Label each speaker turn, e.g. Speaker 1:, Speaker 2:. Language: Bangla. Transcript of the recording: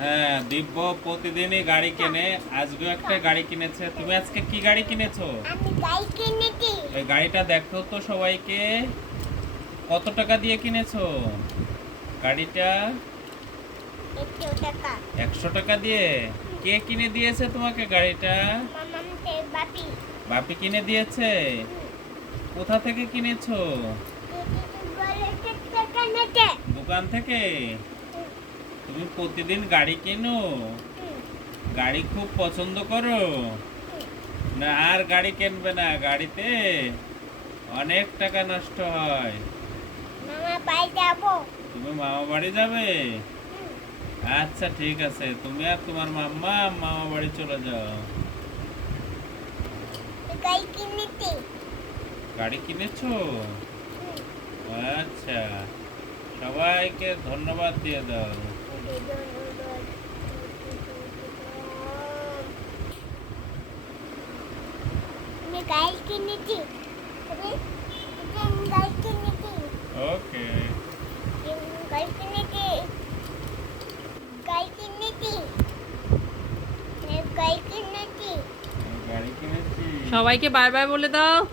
Speaker 1: হ্যাঁ দিব্য প্রতিদিনই গাড়ি কেনে। আজকেও একটা গাড়ি কিনেছে। তুমি আজকে কি গাড়ি কিনেছো?
Speaker 2: আমি গাই কিনেছি।
Speaker 1: এই গাড়িটা দেখো তো সবাইকে। কত টাকা দিয়ে কিনেছো? গাড়িটা
Speaker 2: একশো টাকা।
Speaker 1: দিয়ে? কে কিনে দিয়েছে তোমাকে গাড়িটা?
Speaker 2: বাপি
Speaker 1: কিনে দিয়েছে? কোথা থেকে কিনেছো। দোকান থেকে? তুমি প্রতিদিন গাড়ি কেনো? গাড়ি খুব পছন্দ করো? না আর গাড়ি কিনবে না গাড়িতে? অনেক টাকা নষ্ট হয়।
Speaker 2: মামা যাব।
Speaker 1: তুমি মামা বাড়ি যাবে? আচ্ছা ঠিক আছে। তুমি আর তোমার মাম্মা মামা বাড়ি চলে যাও।
Speaker 2: গাই কিনেছি।
Speaker 1: গাড়ি কিনেছো? আচ্ছা। সবাইকে ধন্যবাদ দিয়ে দাও।
Speaker 2: আমি গাই কিনেছি আমি গাই কিনেছি
Speaker 1: ওকে
Speaker 2: গাই কিনেছি গাই কিনেছি গাই কিনেছি
Speaker 1: গাড়ি কিনেছি
Speaker 3: সবাইকে বাই বাই বলে দাও